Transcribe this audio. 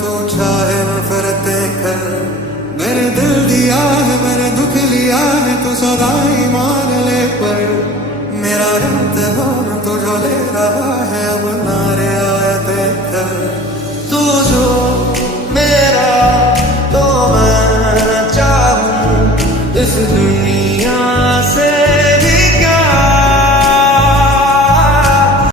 तू चाहे नफरते कर, मैंने दिल दिया है, मैंने दुख लिया है, तू सदा ही मान ले। पर मेरा इम्तिहान तू जो ले रहा है, अब ना रियायते कर। तू जो मेरा तो मैं चाहूं इस दुनिया